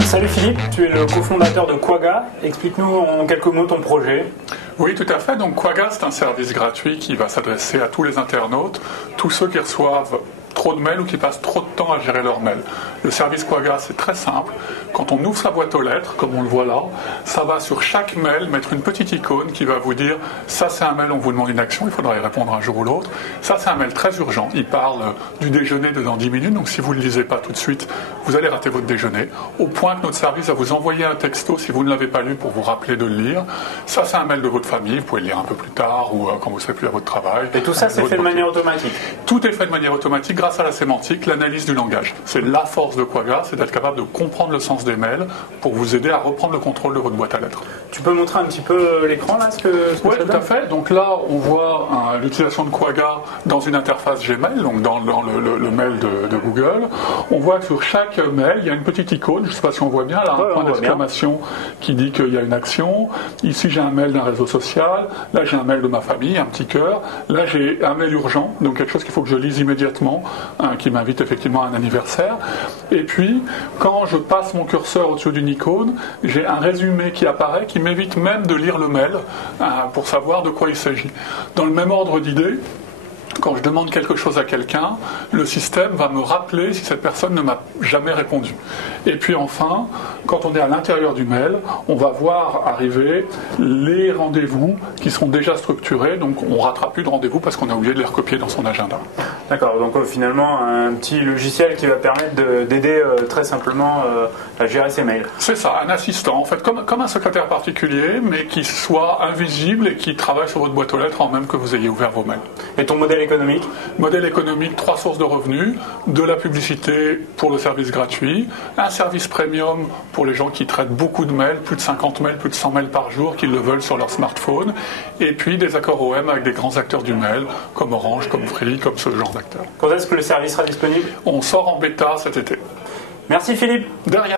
Salut Philippe, tu es le cofondateur de Quagga. Explique-nous en quelques mots ton projet. Oui, tout à fait. Donc Quagga, c'est un service gratuit qui va s'adresser à tous les internautes, tous ceux qui reçoivent trop de mails ou qui passent trop de temps à gérer leurs mails. Le service Quagga, c'est très simple. Quand on ouvre sa boîte aux lettres, comme on le voit là, ça va sur chaque mail mettre une petite icône qui va vous dire « ça c'est un mail, on vous demande une action, il faudra y répondre un jour ou l'autre. Ça c'est un mail très urgent, il parle du déjeuner de dans 10 minutes, donc si vous ne le lisez pas tout de suite, vous allez rater votre déjeuner. Au point que notre service va vous envoyer un texto si vous ne l'avez pas lu pour vous rappeler de le lire. Ça c'est un mail de votre famille, vous pouvez le lire un peu plus tard ou quand vous ne serez plus à votre travail. Et tout ça c'est fait de manière automatique? Tout est fait de manière automatique grâce à la sémantique, l'analyse du langage. C'est la force de Quagga, c'est d'être capable de comprendre le sens des mails pour vous aider à reprendre le contrôle de votre boîte à lettres. Tu peux montrer un petit peu l'écran là, Oui, tout à fait. Donc là, on voit l'utilisation de Quagga dans une interface Gmail, donc dans le mail de Google. On voit que sur chaque mail, il y a une petite icône, je ne sais pas si on voit bien, là, un point d'exclamation qui dit qu'il y a une action. Ici, j'ai un mail d'un réseau social. Là, j'ai un mail de ma famille, un petit cœur. Là, j'ai un mail urgent, donc quelque chose qu'il faut que je lise immédiatement, qui m'invite effectivement à un anniversaire. Et puis, quand je passe mon curseur au-dessus d'une icône, j'ai un résumé qui apparaît, qui m'évite même de lire le mail pour savoir de quoi il s'agit. Dans le même ordre d'idée, quand je demande quelque chose à quelqu'un, le système va me rappeler si cette personne ne m'a jamais répondu. Et puis enfin, quand on est à l'intérieur du mail, on va voir arriver les rendez-vous qui seront déjà structurés, donc on ne ratera plus de rendez-vous parce qu'on est obligé de les recopier dans son agenda. D'accord, donc finalement un petit logiciel qui va permettre d'aider très simplement à gérer ses mails. C'est ça, un assistant, en fait, comme un secrétaire particulier, mais qui soit invisible et qui travaille sur votre boîte aux lettres en même que vous ayez ouvert vos mails. Et ton modèle économique? Modèle économique, 3 sources de revenus, de la publicité pour le service gratuit, un service premium pour les gens qui traitent beaucoup de mails, plus de 50 mails, plus de 100 mails par jour, qu'ils le veulent sur leur smartphone, et puis des accords OM avec des grands acteurs du mail, comme Orange, comme Free, comme ce genre d'acteurs. Quand est-ce que le service sera disponible? On sort en bêta cet été. Merci Philippe. De rien.